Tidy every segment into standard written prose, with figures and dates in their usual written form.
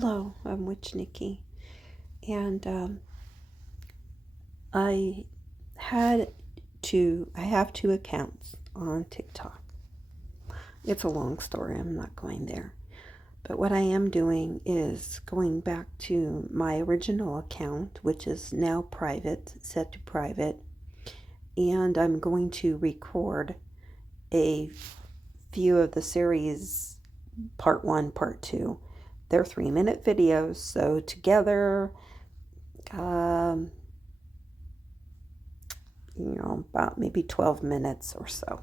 Hello, I'm Witch Nikki, and I have two accounts on TikTok. It's a long story, I'm not going there. But what I am doing is going back to my original account, which is now private, set to private, and I'm going to record a few of the series, part 1, part 2. They're 3-minute videos, so together, about maybe 12 minutes or so.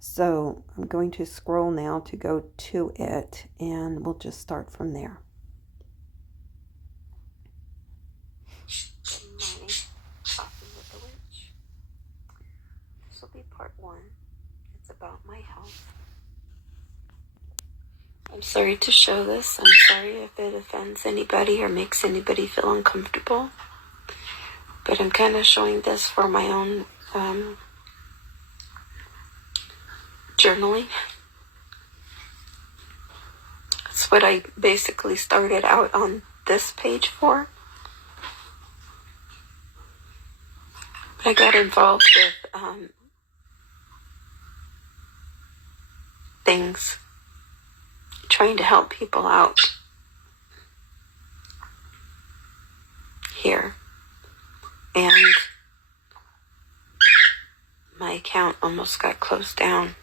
So I'm going to scroll now to go to it, and we'll just start from there. Good morning, Coffee with the Witch. This will be part 1. It's about my health. I'm sorry to show this. I'm sorry if it offends anybody or makes anybody feel uncomfortable. But I'm kind of showing this for my own journaling. That's what I basically started out on this page for. But I got involved with things, trying to help people out here. And my account almost got closed down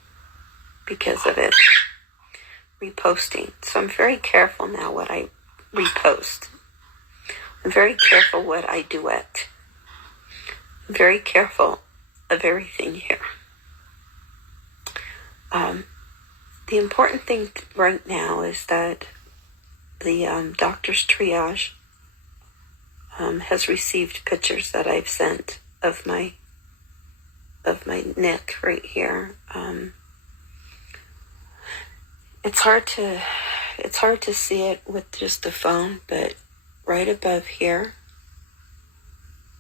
because of it reposting. So I'm very careful now what I repost. I'm very careful what I duet. I'm very careful of everything here. The important thing right now is that the doctor's triage has received pictures that I've sent of my neck right here. It's hard to see it with just the phone, but right above here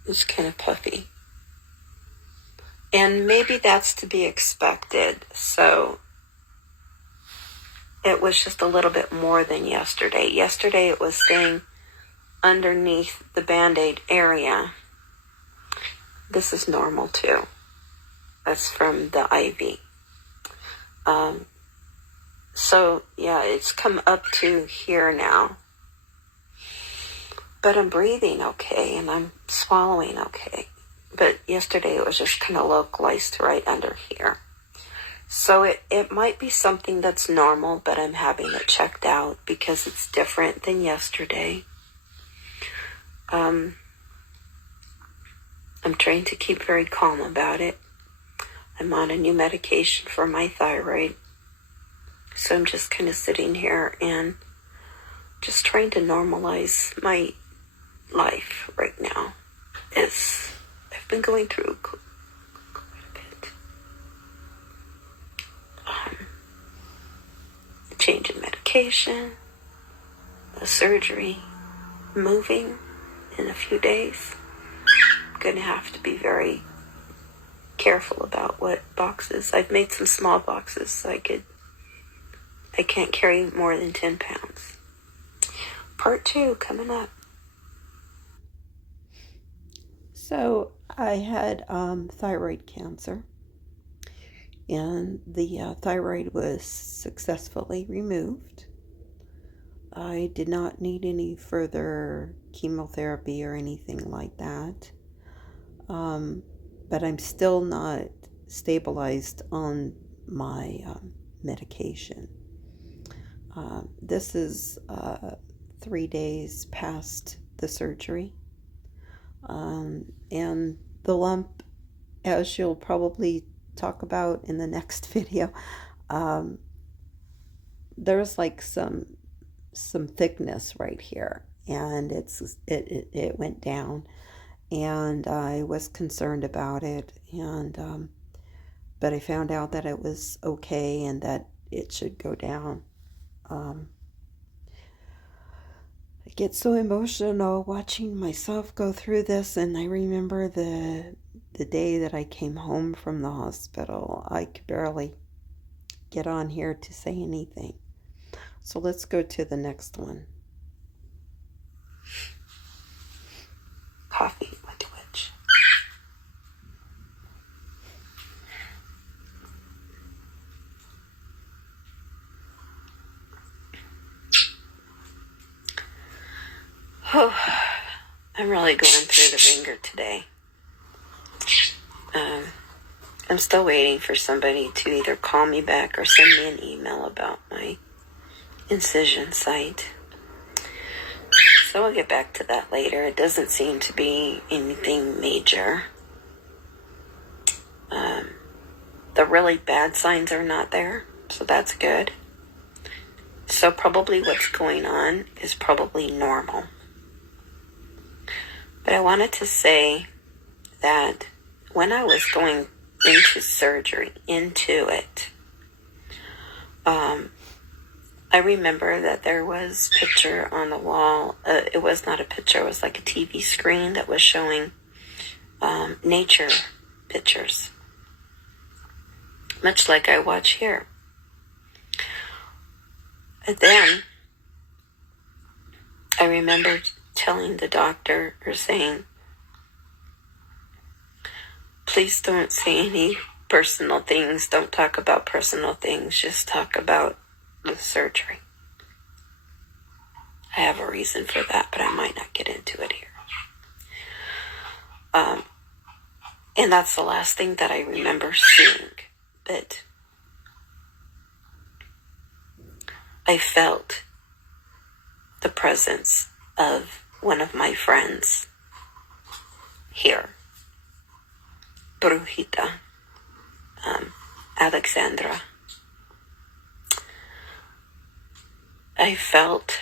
is kind of puffy. And maybe that's to be expected. So it was just a little bit more than yesterday. Yesterday it was staying underneath the Band-Aid area. This is normal too. That's from the IV. So yeah, it's come up to here now. But I'm breathing okay and I'm swallowing okay. But yesterday it was just kind of localized right under here. So it might be something that's normal, but I'm having it checked out because it's different than yesterday. I'm trying to keep very calm about it. I'm on a new medication for my thyroid. So I'm just kind of sitting here and just trying to normalize my life right now. I've been going through quite a bit. A change in medication, a surgery, moving in a few days. I'm going to have to be very careful about what boxes. I've made some small boxes so I can't carry more than 10 pounds. Part 2 coming up. So I had thyroid cancer, and the thyroid was successfully removed. I did not need any further chemotherapy or anything like that. But I'm still not stabilized on my medication. This is 3 days past the surgery. And the lump, as you'll probably talk about in the next video, there's like some thickness right here, and it went down, and I was concerned about it, and but I found out that it was okay and that it should go down. I get so emotional watching myself go through this, and I remember the day that I came home from the hospital. I could barely get on here to say anything. So let's go to the next one. coffee with which. Oh, I'm really going through the ringer today. I'm still waiting for somebody to either call me back or send me an email about my incision site. So we'll get back to that later. It doesn't seem to be anything major. The really bad signs are not there, so that's good. So probably what's going on is probably normal. But I wanted to say that when I was going into surgery, I remember that there was a picture on the wall. It was not a picture, it was like a TV screen that was showing nature pictures, much like I watch here. And then I remember telling the doctor or saying, please don't say any personal things. Don't talk about personal things. Just talk about the surgery. I have a reason for that, but I might not get into it here. And that's the last thing that I remember seeing. But I felt the presence of one of my friends here, Brujita, Alexandra. I felt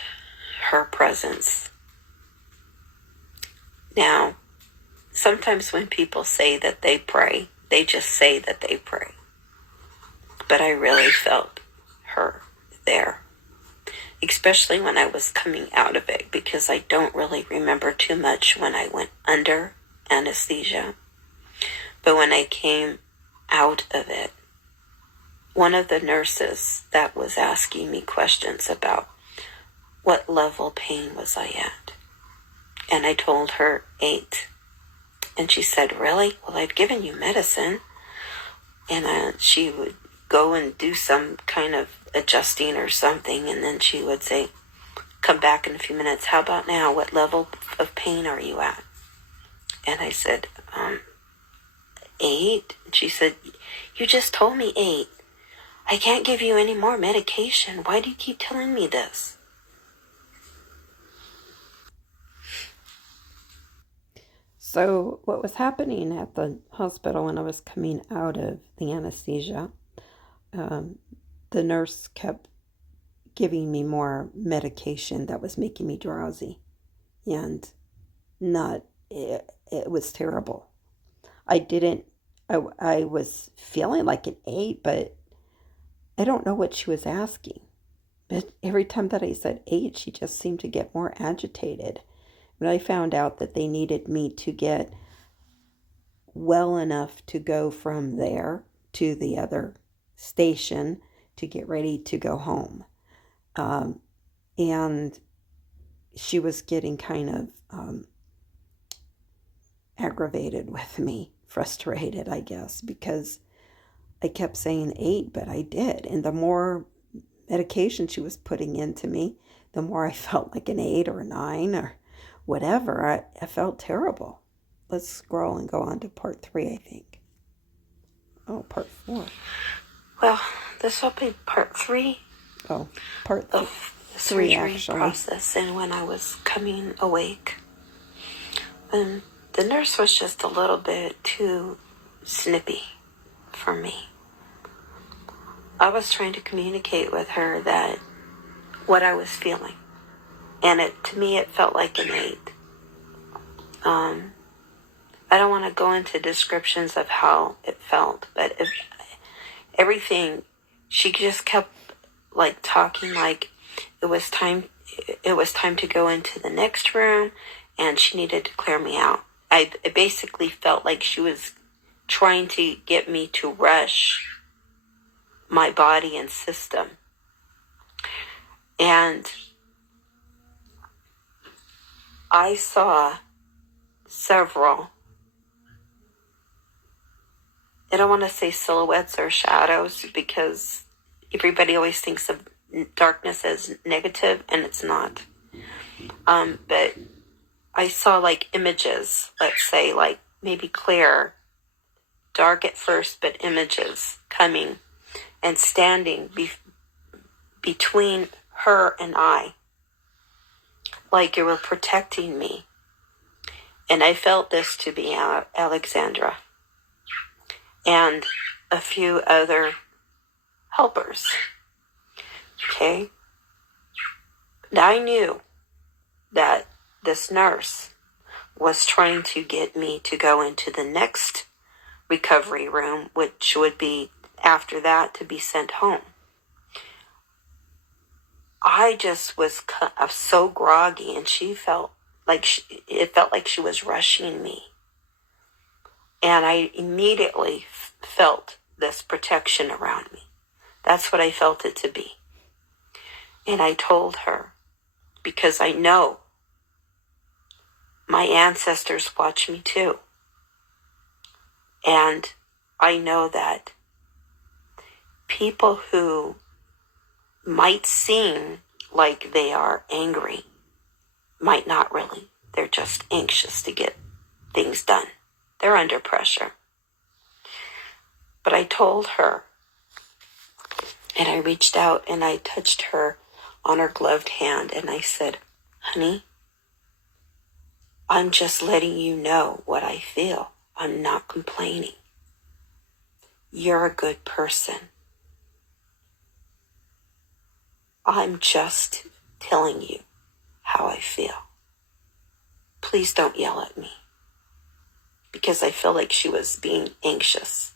her presence. Now, sometimes when people say that they pray, they just say that they pray. But I really felt her there, especially when I was coming out of it, because I don't really remember too much when I went under anesthesia. But when I came out of it, one of the nurses that was asking me questions about what level pain was I at, and I told her 8. And she said, really? Well, I've given you medicine. And she would go and do some kind of adjusting or something, and then she would say, come back in a few minutes. How about now? What level of pain are you at? And I said, 8. And she said, you just told me 8. I can't give you any more medication. Why do you keep telling me this? So what was happening at the hospital when I was coming out of the anesthesia, the nurse kept giving me more medication that was making me drowsy, and it was terrible. I was feeling like an 8, but I don't know what she was asking. But every time that I said 8, she just seemed to get more agitated. When I found out that they needed me to get well enough to go from there to the other station to get ready to go home. And she was getting kind of aggravated with me, frustrated, I guess, because I kept saying 8, but I did. And the more medication she was putting into me, the more I felt like an 8 or a 9 or whatever. I felt terrible. Let's scroll and go on to part 3, I think. Oh, part 4. Well, this will be part 3. Oh, part of the surgery process, and when I was coming awake. And the nurse was just a little bit too snippy for me. I was trying to communicate with her that what I was feeling. And to me, it felt like an 8. I don't want to go into descriptions of how it felt, but everything, she just kept like talking like it was time to go into the next room, and she needed to clear me out. I basically felt like she was trying to get me to rush my body and system. And I saw several, I don't want to say silhouettes or shadows, because everybody always thinks of darkness as negative, and it's not. But I saw like images, let's say like maybe clear, dark at first, but images coming and standing between her and I, like you were protecting me. And I felt this to be Alexandra and a few other helpers. Okay? And I knew that this nurse was trying to get me to go into the next recovery room, which would be after that to be sent home. I just was so groggy, and she felt like it felt like she was rushing me. And I immediately felt this protection around me. That's what I felt it to be. And I told her, because I know my ancestors watch me too. And I know that people who might seem like they are angry might not really. They're just anxious to get things done. They're under pressure. But I told her, and I reached out and I touched her on her gloved hand, and I said, honey, I'm just letting you know what I feel. I'm not complaining. You're a good person. I'm just telling you how I feel. Please don't yell at me, because I feel like she was being anxious.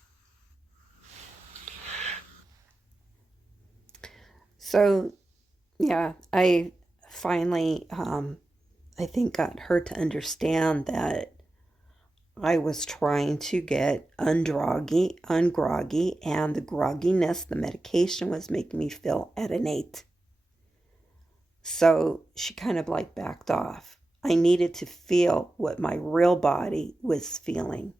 So, yeah, I finally, I think, got her to understand that I was trying to get ungroggy, and the grogginess, the medication was making me feel at an 8. So she kind of like backed off. I needed to feel what my real body was feeling,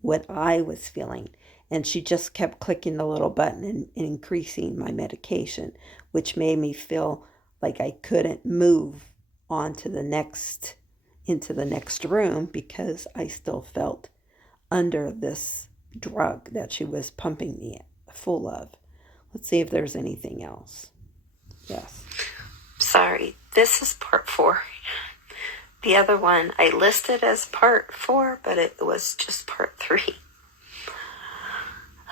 what I was feeling. And she just kept clicking the little button and increasing my medication, which made me feel like I couldn't move into the next room, because I still felt under this drug that she was pumping me full of. Let's see if there's anything else. Yes. Sorry, this is part 4. The other one I listed as part 4, but it was just part 3.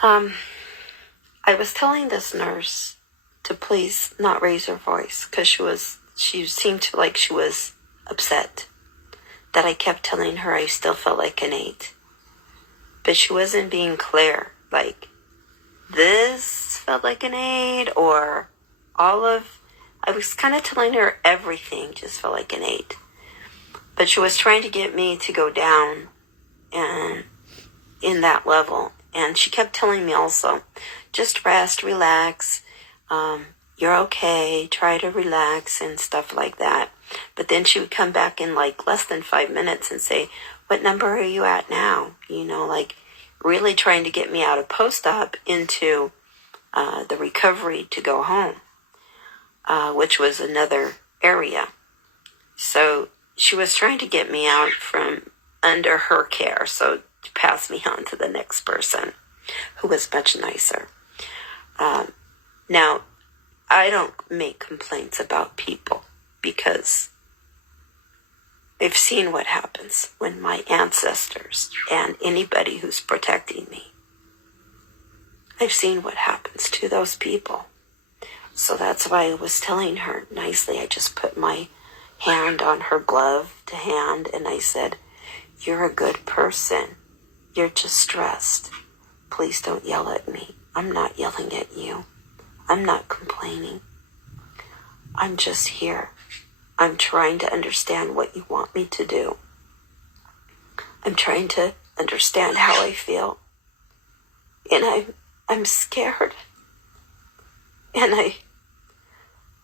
I was telling this nurse to please not raise her voice, because she seemed to like she was upset that I kept telling her I still felt like an 8. But she wasn't being clear, like, this felt like an 8, or I was kind of telling her everything just felt like an 8. But she was trying to get me to go down and in that level. And she kept telling me also, just rest, relax, you're okay, try to relax and stuff like that. But then she would come back in like less than 5 minutes and say, what number are you at now? Like really trying to get me out of post-op into the recovery to go home, which was another area. So she was trying to get me out from under her care, so to pass me on to the next person who was much nicer. Now, I don't make complaints about people, because I've seen what happens when my ancestors and anybody who's protecting me, I've seen what happens to those people. So that's why I was telling her nicely. I just put my hand on her gloved hand and I said, you're a good person. You're just stressed. Please don't yell at me. I'm not yelling at you. I'm not complaining. I'm just here. I'm trying to understand what you want me to do. I'm trying to understand how I feel. And I'm scared. And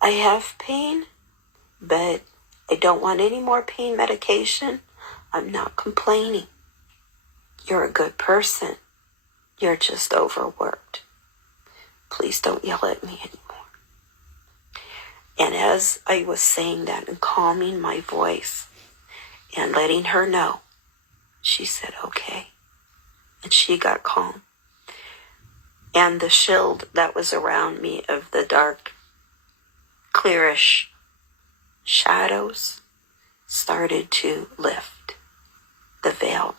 I have pain, but I don't want any more pain medication. I'm not complaining. You're a good person. You're just overworked. Please don't yell at me anymore. And as I was saying that and calming my voice and letting her know, she said, okay. And she got calm. And the shield that was around me of the dark, clearish shadows started to lift. The veil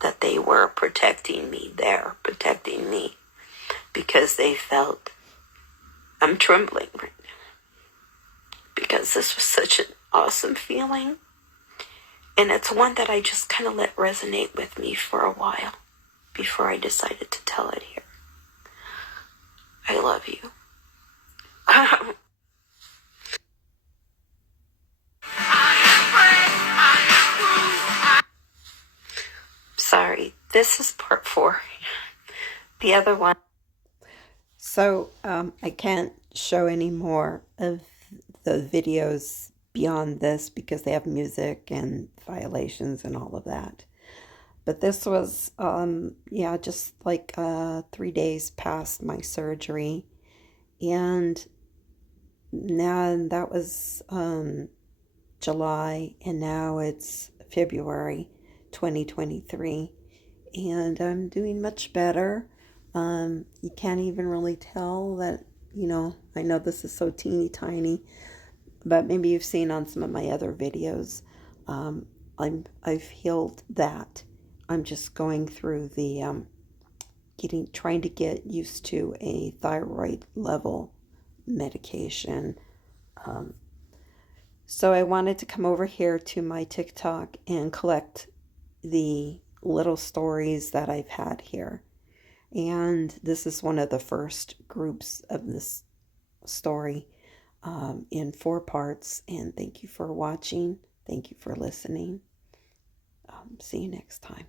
that they were protecting me there, protecting me, because they felt I'm trembling right now because this was such an awesome feeling. And it's one that I just kind of let resonate with me for a while before I decided to tell it here. I love you. Sorry, this is part 4. The other one. So I can't show any more of the videos beyond this because they have music and violations and all of that. But this was, just like 3 days past my surgery. And now that was July, and now it's February 2023. And I'm doing much better. You can't even really tell that, I know this is so teeny tiny, but maybe you've seen on some of my other videos, I've healed that. I'm just going through the trying to get used to a thyroid level medication. So I wanted to come over here to my TikTok and collect the little stories that I've had here. And this is one of the first groups of this story in 4 parts. And thank you for watching. Thank you for listening. See you next time.